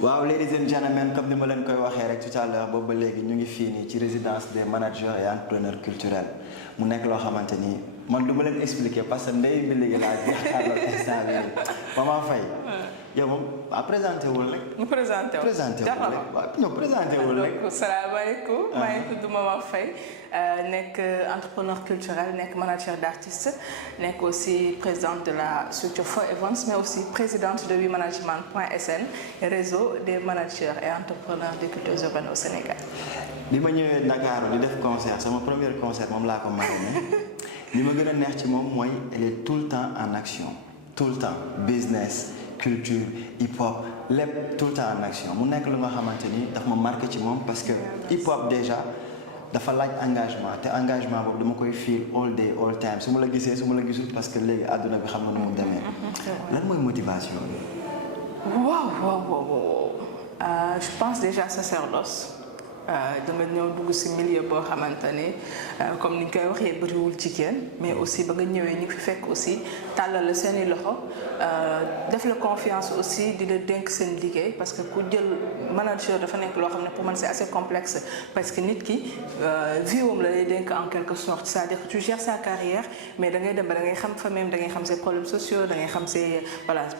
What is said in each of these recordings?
waaw ladies and gentlemen comme ni ma leen koy waxee rek tout à l'heure boobu ba léegi ñu ngi fii nii ci résidence des managers et entrepreneurs culturels mu nekk loo xamante ni man du ma leen expliquer parce que ndey bi léegi laa jàkkaarloo instant bi Maman Faye yow moom présenté wul rek. mu présenté wul rek non présenté wul rek. donc salaamaaleykum. maa ngi tudd Maman Faye nekk entrepreneur culturel nekk manager d'artiste nekk aussi présidente de la structure 4Events mais aussi présidente de WeManagement.sn réseau des managers et entrepreneurs des cultures urbaines au Sénégal. bi ma ñëwee Dakar di def concert sama premier concert moom laa ko marraine li ma gën a neex ci moom mooy elle est tout le temps en action tout le temps business. culture hip hop lépp tout le temps en action mu nekk lu nga xamante ni daf ma marqué ci moom parce que hip hop déjà dafa laaj engagement te engagement boobu dama koy feel all day all time su ma la gisee su ma la gisul parce que léegi àdduna bi xam na nu mu demee. lan mooy motivation bi. waaw je pense déjà sacerdoce. da nga ñëw dugg ci milieu boo xamante ne comme ni ñu koy waxee bëriwul jigéen mais aussi ba nga ñëwee ñu fi fekk aussi tàllal la seeni loxo def la confiance aussi di la dénk seen liggéey parce que ku jël manager dafa nekk loo xam ne pour man c'est assez complexe parce que nit ki viwam la lay dénk en quelque sorte c'est-à-dire que tu gères sa carrière mais da ngay dem ba da ngay xam fa même da ngay xam ses problèmes sociaux da ngay xam ses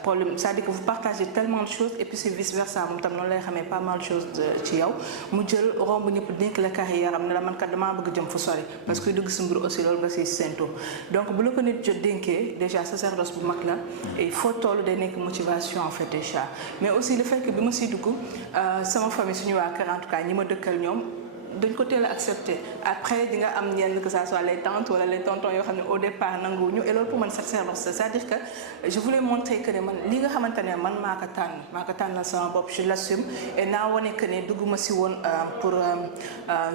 problèmes c'est-à-dire que vous partagez tellement de choses et puis c'est vice versa moom tam noonu lay xamee pas mal de choses ci yow mu jël romb ñëpp dénk la carrière am ne la man kat damaa bëgg jëm fu sori parce que dugg si mbir aussi loolu nga siy séntu donc bu la ko nit jot dénkee déjà sacerdoce bu mag la et foo toll day nekk motivation en fait déjà mais aussi le fait que bi ma siy dugg sama famille suñu waa kër en tout cas ñi ma dëkkal ñoom dañ ko teel a accepté après di nga am ñenn que ça soit les tantes wala les tontons yoo xam ne au départ nanguwuñu et loolu pour man sacerdoce c'est-à-dire que je voulais montrer que ne man li nga xamante ne man maa ko tànnal sama bopp je l'assume et naa wane que ne dugguma si woon pour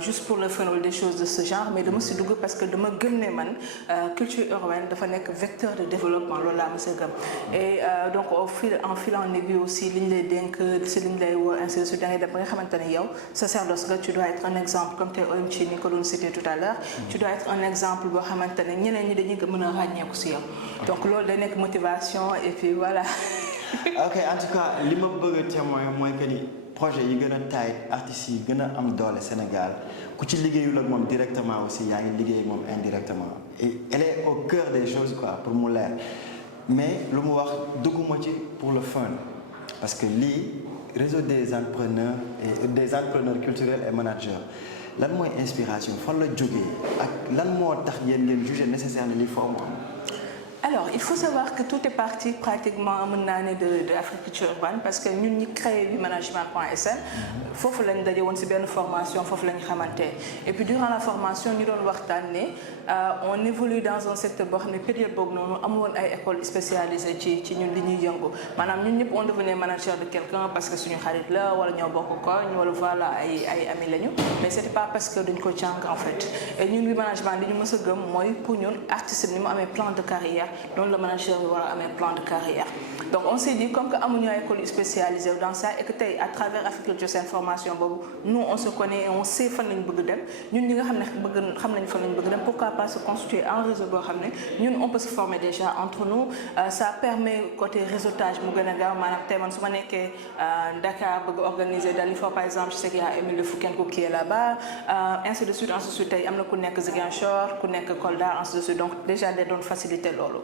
juste pour le fun wala des choses de ce genre mais dama si dugg parce que dama gëm ne man culture urbaine dafa nekk vecteur de développement loolu laa mos a gëm et donc en fil en aiguille aussi liñ lay dénk si liñ lay woo ainsi de suite da ngay dem ba nga xamante ne yow sacerdoce nga tu dois être un exemple comme tey OMC ni ko doon cité tout à l'heure tu dois être un exemple boo xamante ne ñeneen ñi dañuy mën a ràññeeku si yow donc loolu day nekk motivation et puis voilà. ok en tout cas li ma bëgg a témoin mooy que ni projet yi gën a taay artistes yi gën a am doole Sénégal ku ci liggéeyul ak moom directement aussi yaa ngi liggéey ak moom indirectement et elle est au cœur des choses quoi pour mu leer mais lu mu wax dugguma ci pour le fun parce que lii réseau des entrepreneurs culturels et managers lan mooy inspiration fan la jógee ak lan moo tax yéen ngeen jugé nécessaire ne lii foo mu am. Alors, il faut savoir que tout est parti pratiquement mën naa ne de l'agriculture urbaine parce que ñun ñi créé WeManagement.sn foofu lañ daje woon ci benn formation foofu lañ xamante et puis durant la formation ñu doon waxtaan ne on évolue dans un secteur boo xam ne période boobu noonu amul woon ay écoles spécialisées ci ñun li ñuy yëngu maanaam ñun ñëpp on devenait manager de quelqu'un parce que suñu xarit la wala ñoo bokk ko ñu wala voilà ay amis lañu mais c'était pas parce que dañ ko jàng en fait et ñun WeManagement li ñu mës a gëm mooy pour ñun artiste ni mu amee plan de carrière donc le manager bi war a amee plan de carrière donc on s'est dit comme que amuñu ay école spécialisée dans ça et que tey à travers agriculture seen formation boobu nous on se connaît et on sait fan lañ bëgg dem ñun ñi nga xam ne xam nañ fan lañ bëgg dem pourquoi pas se constituer en réseau boo xam ne ñun on peut se former déjà entre nous ça permet côté réseautage mu gën a gaaw maanaam tey man su ma nekkee Dakar bëgg organiser Dalifort par exemple je sais qu'il y a Émile de Foukenko qui est là-bas ainsi de suite tey am na ku nekk Ziguinchor ku nekk Kolda ainsi de suite donc déjà day doon faciliter loolu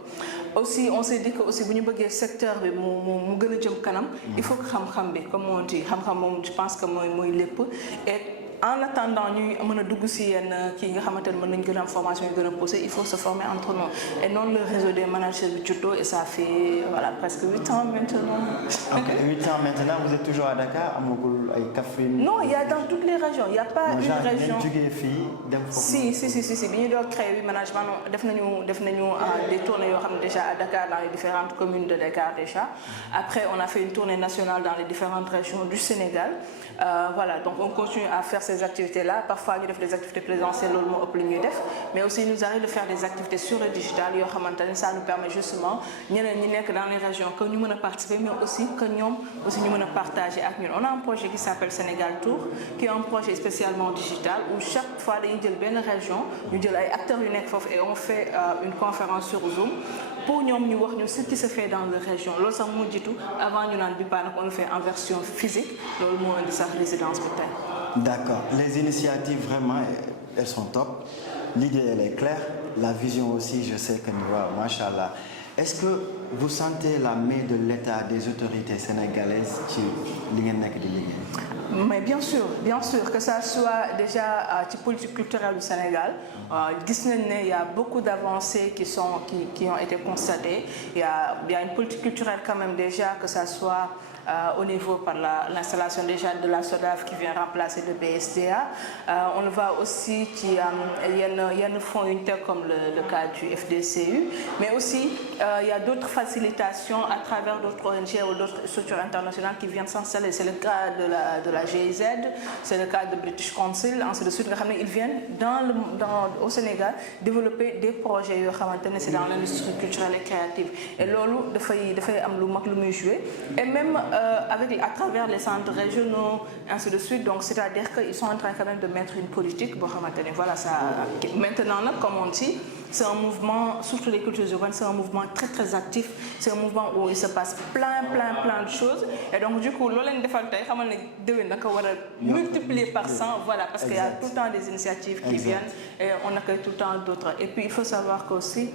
aussi on s'est dit que aussi bu ñu bëggee secteur bi mu gën a jëm kanam il faut que xam-xam bi comme on dit xam-xam moom je pense que mooy lépp et en attendant ñuy mën a dugg si yenn kii nga xamante ne mën nañ gën a am formation yu gën a poussé il faut se former entre nous et noonu le réseau des managers bi juddoo et ça fait voilà presque 8 ans maintenant. ok 8 ans maintenant vous êtes toujours à Dakar amagul ay Kaffrine. non il y a dans toutes les régions il y a pas une région jógee fii dem foofu. si bi ñu doon créé WeManagement def nañu des tournées yoo xam ne déjà à Dakar dans les différentes communes de Dakar déjà après on a fait une tournée nationale dans les différentes régions du Sénégal voilà donc on continue à faire ces activités-là parfois ñu def des activités présentielles loolu moo ëpp li ñuy def mais aussi il nous arrive de faire des activités sur le digital yoo xamante ne ça nous permet justement ñeneen ñi nekk dans les régions que ñu mën a participer mais aussi que ñoom aussi ñu mën a partager ak ñun on a un projet qui s'appelle Sénégal Tour qui est un projet spécialement digital où chaque fois dañuy jël benn région ñu jël ay acteurs yu nekk foofu et on fait une conférence sur Zoom pour ñoom ñu wax ñu ce qui se fait dans la région loolu sax mu jiitu avant ñu naan bi baax on le fait en version physique loolu moo indi sax résidence bi tey. D'accord, les initiatives vraiment elles sont top, l'idée elle est claire, la vision aussi je sais que waaw machallah. Est-ce que vous sentez la main de l'État, des autorités sénégalaises ci li ngeen nekk di liggéey? Mais bien sûr, que ça soit déjà la politique culturelle du Sénégal, il y a beaucoup d'avancées qui ont été constatées. Il y a une politique culturelle quand même déjà, que ça soit au niveau par l'installation déjà de la SODAV qui vient remplacer le BSDA. On le voit aussi qu'il y a des fonds unitaires comme le cas du FDCU, mais aussi il y a d'autres facilitations à travers d'autres ONG ou d'autres structures internationales qui viennent s'installer. C'est le cas de la GIZ, c'est le cas de British Council, ainsi de suite. Ils viennent au Sénégal développer des projets c'est dans l'industrie culturelle et créative. Et lolo de faire un jouer. Et même à travers les centres régionaux, ainsi de suite. Donc c'est-à-dire qu'ils sont en train quand même de mettre une politique. Voilà, ça. Maintenant, comme on dit, c'est un mouvement, surtout les cultures urbaines, c'est un mouvement très très actif. C'est un mouvement où il se passe plein de choses. Et donc du coup, multiplier par 100, voilà, parce qu'il y a tout le temps des initiatives qui viennent et on accueille tout le temps d'autres. Et puis il faut savoir qu'aussi,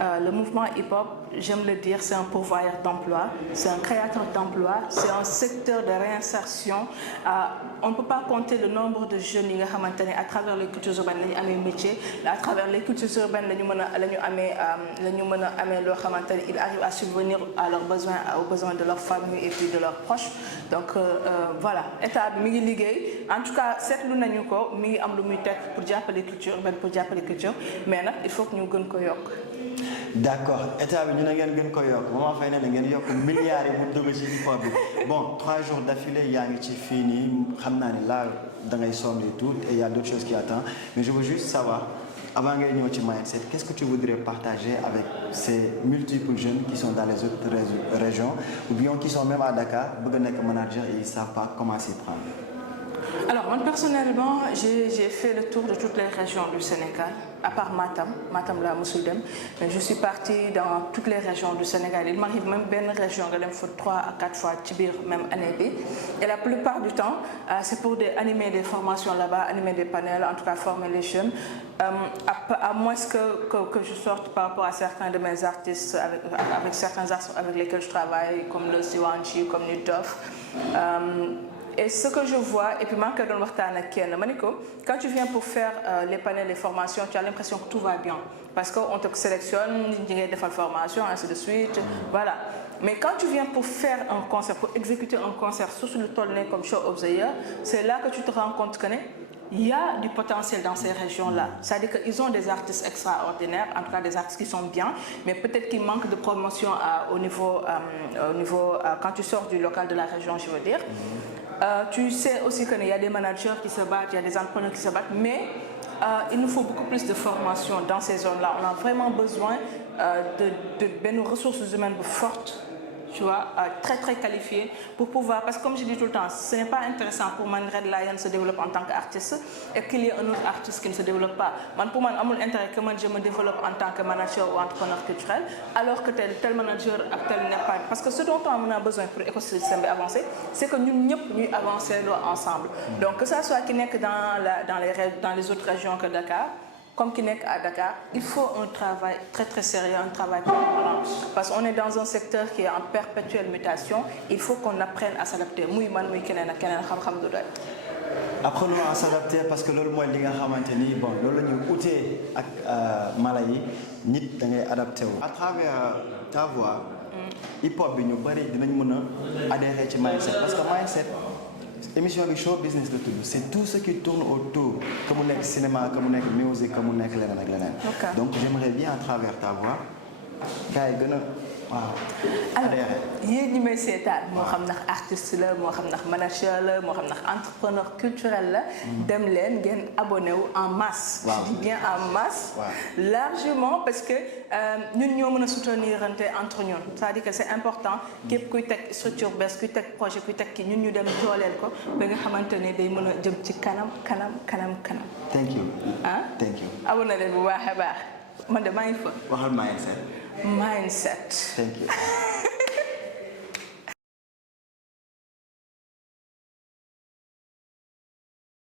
le mouvement hip-hop, j'aime le dire, c'est un pourvoyeur d'emploi, c'est un créateur d'emploi, c'est un secteur de réinsertion. On ne peut pas compter le nombre de jeunes à travers les cultures urbaines, à travers les cultures urbaines, ils arrivent à subvenir à leurs besoins, aux besoins de leur famille et puis de leurs proches. Donc voilà, état mi ngi en tout cas seetlu nañu ko mi ngi am lu muy teg pour jàppale culture urbaine pour jàppale culture mais nag il faut que ñu gën ko yokk. D'accord, état bi ñu ne ngeen gën ko yokk ba ma fay ne ngeen yokk milliards yi mu dugg ci hip-hop bi bon 3 jours d'affilée yaa ngi ci fii nii xam naa ne là da ngay sonn et tout et il y a d'autres choses qui attendent mais je veux juste savoir avant ngay ñëw ci Mindset qu'est-ce que tu voudrais partager avec ces multiples jeunes qui sont dans les autres régions ou bien qui sont même à Dakar bëgg nekk manager et ils savent pas comment s'y prendre? Alors moi personnellement j'ai fait le tour de toutes les régions du Sénégal à part Matam la musul dem mais je suis partie dans toutes les régions du Sénégal. Il m'arrive même benn région nga dem fa 3 à 4 fois ci biir même année bi et la plupart du temps c'est pour animer des formations là-bas, animer des panels, en tout cas former les jeunes. À moins que je sorte par rapport à certains de mes artistes avec certains artistes avec lesquels je travaille comme le Siwanchi, comme Nutof. Et ce que je vois, et puis quand tu viens pour faire les panels, les formations, tu as l'impression que tout va bien. Parce qu'on te sélectionne, tu fais des formations, ainsi de suite. Voilà. Mais quand tu viens pour faire un concert, pour exécuter un concert sur le tournée comme Show of the Year, c'est là que tu te rends compte qu'il y a du potentiel dans ces régions-là. C'est-à-dire qu'ils ont des artistes extraordinaires, en tout cas des artistes qui sont bien, mais peut-être qu'il manque de promotion au niveau quand tu sors du local de la région, je veux dire. Tu sais aussi qu'il y a des managers qui se battent, il y a des entrepreneurs qui se battent, mais il nous faut beaucoup plus de formation dans ces zones-là. On a vraiment besoin de ressources humaines fortes, tu vois, très très qualifiées pour pouvoir, parce que comme je dis tout le temps, ce n'est pas intéressant pour Man Red Lion se développer en tant qu'artiste et qu'il y ait un autre artiste qui ne se développe pas. Pour moi, il y a intérêt que je me développe en tant que manager ou entrepreneur culturel, alors que tel manager tel n'est pas. Parce que ce dont on a besoin pour l'écosystème avancer, c'est que nous avancer ensemble. Donc que ça soit qui n'est que dans les autres régions que Dakar, comme qui n'est à Dakar, il faut un travail très très sérieux, un travail permanent. Parce qu'on est dans un secteur qui est en perpétuelle mutation. Il faut qu'on apprenne à s'adapter. Apprenons à s'adapter parce que loolu mooy li nga xamante ni bon loolu la ñu utee ak mala yi nit da ngay adapté wu. À travers ta voix hip-hop bi ñu bëri dinañ mën a adhérer ci Mindset parce que Mindset émission bi show business la tudd c'est tout ce qui tourne autour que mu nekk cinéma que mu nekk musique que mu nekk leneen ak leneen. Donc j'aimerais bien à travers ta voix gars yi gën a waaw. alors yéen ñi may seetaan moo xam ndax artiste la moo xam ndax manager la moo xam ndax entrepreneur culturel la. dem leen ngeen abonné wu en masse. je dis bien en masse. largement parce que ñun ñoo mën a soutenir entre ñun c'est-à-dire que c'est important képp kuy teg structure bees kuy teg projet kuy teg kii ñun ñu dem dooleel ko ba nga xamante ne day mën a jëm ci kanam. thank you. ah thank you. abonné leen bu baax a baax man de maa ngi fa. waxal Mindset. mindset. Thank you.